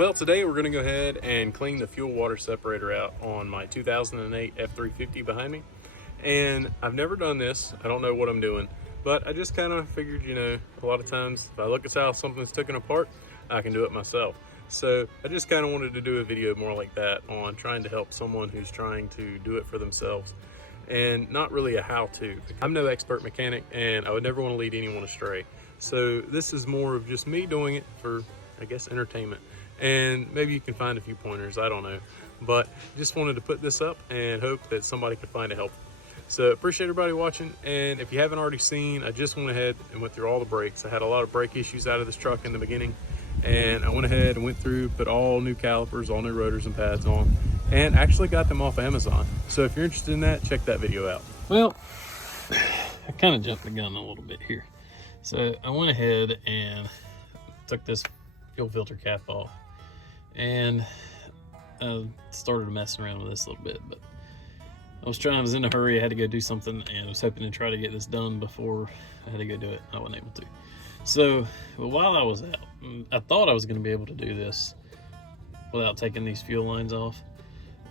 Well, today we're going to go ahead and clean the fuel water separator out on my 2008 F-350 behind me. And I've never done this. I don't know what I'm doing, but I just kind of figured, you know, a lot of times if I look at how something's taken apart, I can do it myself. So I just kind of wanted to do a video more like that on trying to help someone who's trying to do it for themselves and not really a how-to. I'm no expert mechanic and I would never want to lead anyone astray. So this is more of just me doing it for, I guess, entertainment. And maybe you can find a few pointers, I don't know. But just wanted to put this up and hope that somebody could find it helpful. So appreciate everybody watching, and if you haven't already seen, I just went ahead and went through all the brakes. I had a lot of brake issues out of this truck in the beginning, and I went ahead and went through, put all new calipers, all new rotors and pads on, and actually got them off Amazon. So if you're interested in that, check that video out. Well, I kind of jumped the gun a little bit here. So I went ahead and took this fuel filter cap off, and I started messing around with this a little bit, but I was in a hurry. I had to go do something, and I was hoping to try to get this done before I had to go do it. I wasn't able to. So while I was out, I thought I was going to be able to do this without taking these fuel lines off,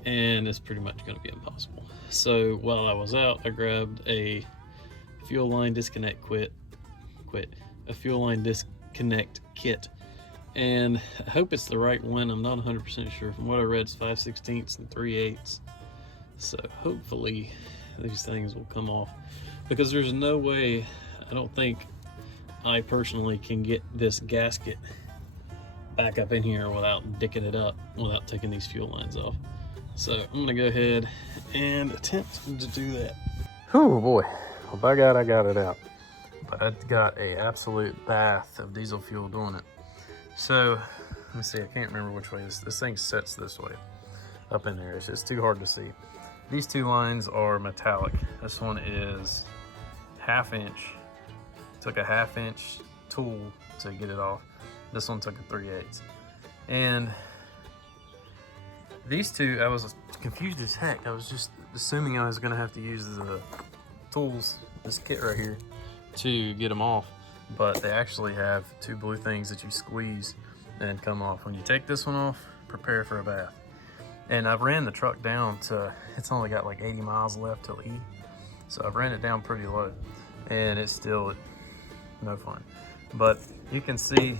and it's pretty much going to be impossible. So while I was out, I grabbed a fuel line disconnect a fuel line disconnect kit, and I hope it's the right one. I'm not 100% sure. From what I read, it's 5/16 and 3/8. So hopefully these things will come off, because there's no way, I don't think I personally can get this gasket back up in here without dicking it up, without taking these fuel lines off. So I'm gonna go ahead and attempt to do that. Oh boy, well by God, I got it out. But I got a absolute bath of diesel fuel doing it. So let me see, I can't remember which way this thing sets this way. Up in there, it's just too hard to see. These two lines are metallic. This one is 1/2 inch. Took a 1/2 inch tool to get it off. This one took a 3/8. And these two, I was confused as heck. I was just assuming I was gonna have to use the tools, this kit right here, to get them off. But they actually have two blue things that you squeeze and come off. When you take this one off, prepare for a bath. And I've ran the truck down to, it's only got like 80 miles left till E. So I've ran it down pretty low, and it's still no fun. But you can see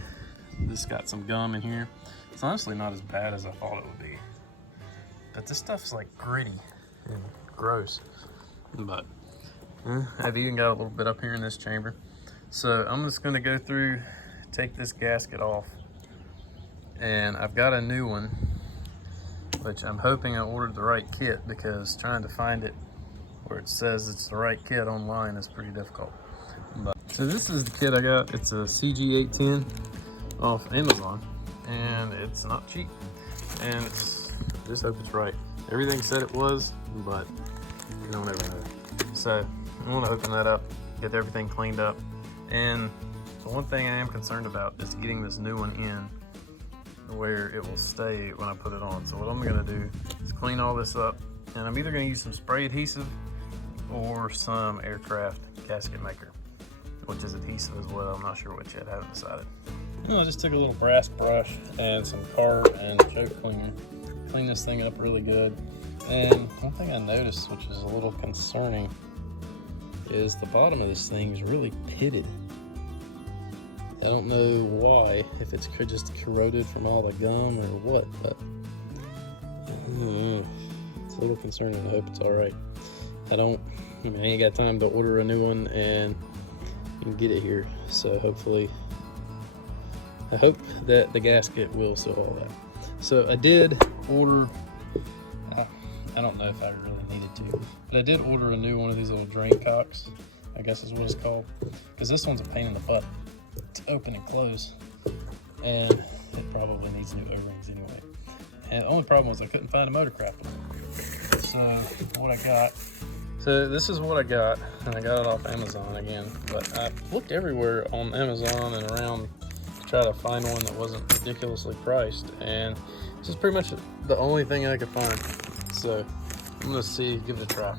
this got some gum in here. It's honestly not as bad as I thought it would be. But this stuff's like gritty and gross. But I've even got a little bit up here in this chamber. So I'm just gonna go through, take this gasket off. And I've got a new one, which I'm hoping I ordered the right kit, because trying to find it where it says it's the right kit online is pretty difficult. So this is the kit I got. It's a CG810 off Amazon, and it's not cheap. And it's, just hope it's right. Everything said it was, but you don't ever know. So I want to open that up, get everything cleaned up. And the one thing I am concerned about is getting this new one in where it will stay when I put it on. So what I'm gonna do is clean all this up, and I'm either gonna use some spray adhesive or some aircraft gasket maker, which is adhesive as well. I'm not sure which yet, I haven't decided. I just took a little brass brush and some car and choke cleaner, clean this thing up really good. And one thing I noticed, which is a little concerning, is the bottom of this thing is really pitted. I don't know why, if it's just corroded from all the gum or what, but it's a little concerning. I hope it's all right. I ain't got time to order a new one and get it here. So hopefully, I hope that the gasket will seal all that. So I did order, I don't know if I really needed to, but I did order a new one of these little drain cocks, I guess is what it's called, because this one's a pain in the butt to open and close, and it probably needs new O-rings anyway. And the only problem was I couldn't find a motor crafter. So this is what I got, and I got it off Amazon again, but I looked everywhere on Amazon and around to try to find one that wasn't ridiculously priced, and this is pretty much the only thing I could find. So I'm gonna give it a try.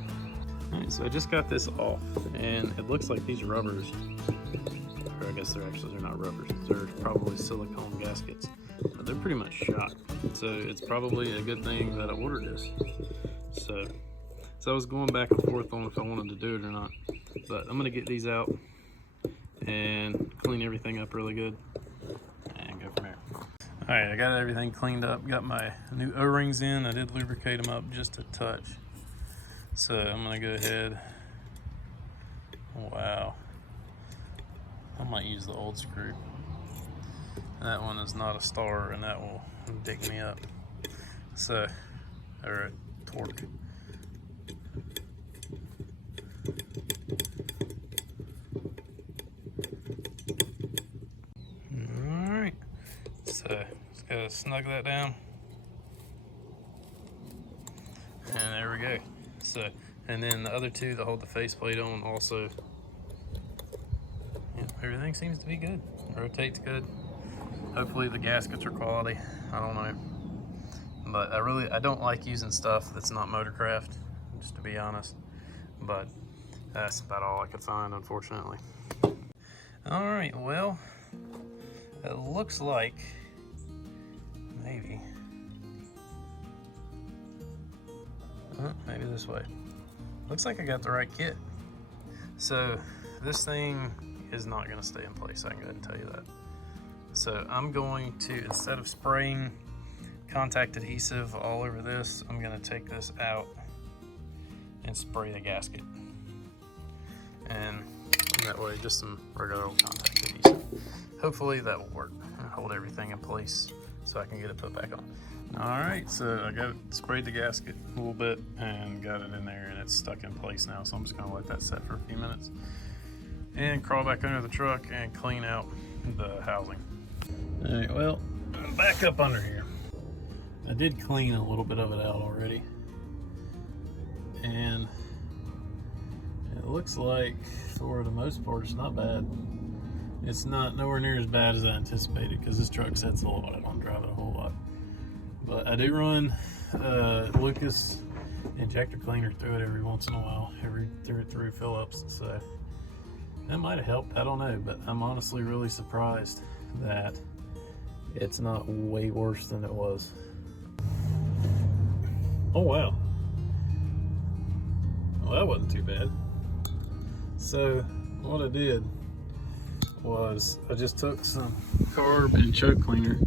All right, so I just got this off, and it looks like these rubbers, or I guess they're not rubbers, they're probably silicone gaskets. but they're pretty much shot. So it's probably a good thing that I ordered this. So I was going back and forth on if I wanted to do it or not, but I'm gonna get these out and clean everything up really good and go from there. All right, I got everything cleaned up, got my new O-rings in. I did lubricate them up just a touch. So I'm gonna go ahead. Wow. I might use the old screw. That one is not a star and that will dig me up. So, all right, torque. All right, so just gotta snug that down. And there we go. So, and then the other two that hold the faceplate on also, yeah, everything seems to be good. Rotates good. Hopefully the gaskets are quality. I don't know. But I don't like using stuff that's not Motorcraft, just to be honest. But that's about all I could find, unfortunately. All right, well, it looks like maybe this way. Looks like I got the right kit. So this thing is not gonna stay in place, I can go ahead and tell you that. So I'm going to, instead of spraying contact adhesive all over this, I'm gonna take this out and spray the gasket. And that way, just some regular old contact adhesive. Hopefully that will work and hold everything in place so I can get it put back on. All right, so I got it, sprayed the gasket a little bit and got it in there and it's stuck in place now. So I'm just gonna let that set for a few minutes and crawl back under the truck and clean out the housing. All right, well, I'm back up under here. I did clean a little bit of it out already. And it looks like, for the most part, it's not bad. It's not nowhere near as bad as I anticipated because this truck sets a lot. I don't drive it a whole lot. But I do run Lucas injector cleaner through it every once in a while, through fill-ups. So that might have helped, I don't know. But I'm honestly really surprised that it's not way worse than it was. Oh wow. Well, that wasn't too bad. So what I did was I just took some carb and choke cleaner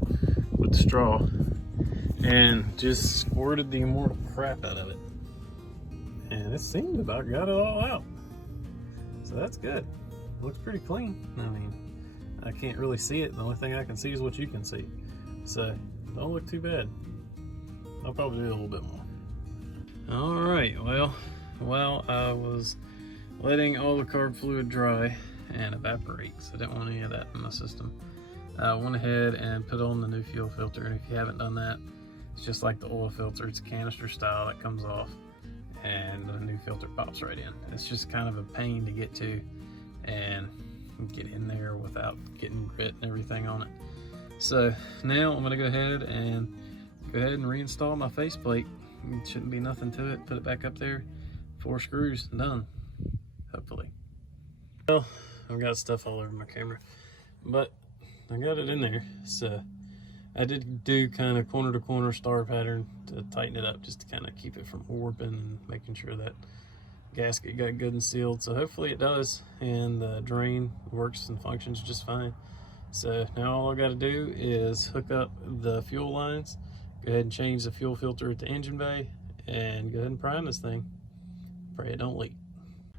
with the straw and just squirted the immortal crap out of it. And it seemed about got it all out. So that's good. Looks pretty clean. I mean, I can't really see it. The only thing I can see is what you can see. So don't look too bad. I'll probably do a little bit more. All right, well, while I was letting all the carb fluid dry and evaporate, so I didn't want any of that in my system, I went ahead and put on the new fuel filter. And if you haven't done that, it's just like the oil filter. It's a canister style that comes off and the new filter pops right in. It's just kind of a pain to get to and get in there without getting grit and everything on it. So now I'm gonna go ahead and reinstall my faceplate. It shouldn't be nothing to it. Put it back up there, 4 screws, done, hopefully. Well, I've got stuff all over my camera, but I got it in there. So I did do kind of corner to corner star pattern to tighten it up, just to kind of keep it from warping and making sure that gasket got good and sealed. So hopefully it does, and the drain works and functions just fine. So now all I got to do is hook up the fuel lines, go ahead and change the fuel filter at the engine bay, and go ahead and prime this thing. Pray it don't leak.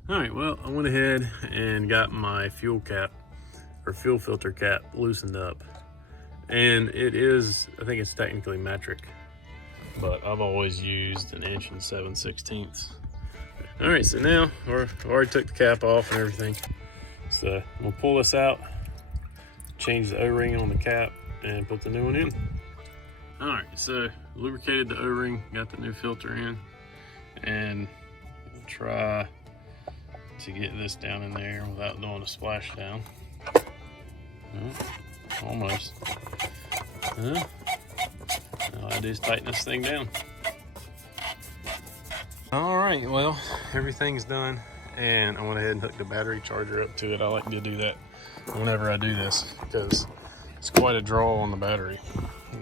All right, well, I went ahead and got my fuel cap, or fuel filter cap, loosened up. And it is, I think it's technically metric, but I've always used 1 7/16 inches. All right, so now I've already took the cap off and everything. So we'll pull this out, change the O-ring on the cap, and put the new one in. All right, so lubricated the O-ring, got the new filter in, and we'll try to get this down in there without doing a splashdown. Almost. All I do is tighten this thing down. All right, well, everything's done, and I went ahead and hooked the battery charger up to it. I like to do that whenever I do this, because it's quite a draw on the battery,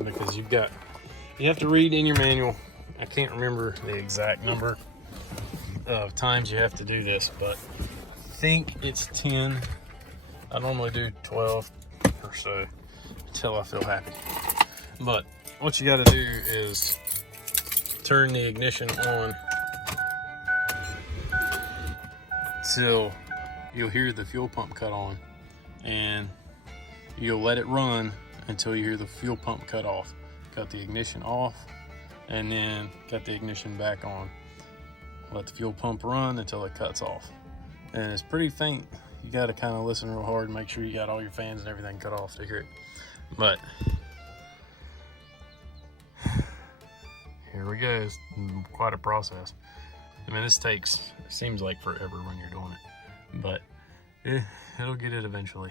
because you have to read in your manual. I can't remember the exact number of times you have to do this, but I think it's 10. I normally do 12 or so until I feel happy. But what you got to do is turn the ignition on till you'll hear the fuel pump cut on, and you'll let it run until you hear the fuel pump cut off. Cut the ignition off and then cut the ignition back on. Let the fuel pump run until it cuts off. And it's pretty faint. You got to kind of listen real hard and make sure you got all your fans and everything cut off to hear it. But here we go. It's quite a process. I mean, this takes, it seems like forever when you're doing it, but it'll get it eventually.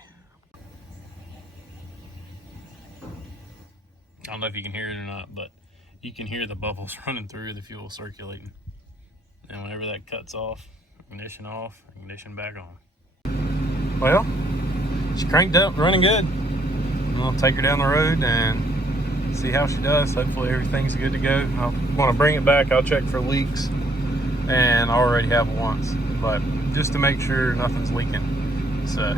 I don't know if you can hear it or not, but you can hear the bubbles running through the fuel circulating. And whenever that cuts off, ignition back on. Well, she cranked up, running good. I'll take her down the road and see how she does. Hopefully everything's good to go. I want to bring it back. I'll check for leaks, and I already have once, but just to make sure nothing's leaking. So,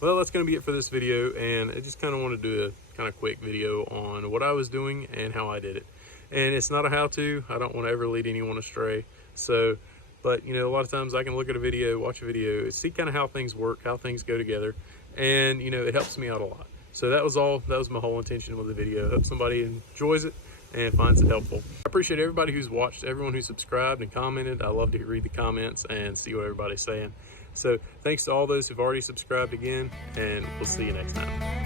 well, that's going to be it for this video, and I just kind of want to do a kind of quick video on what I was doing and how I did it. And it's not a how-to. I don't want to ever lead anyone astray. So, but you know, a lot of times I can look at a video, watch a video, see kind of how things work, how things go together, and you know, it helps me out a lot. So that was my whole intention with the video. Hope somebody enjoys it and finds it helpful. I appreciate everybody who's watched, everyone who subscribed and commented. I love to read the comments and see what everybody's saying. So thanks to all those who've already subscribed again, and we'll see you next time.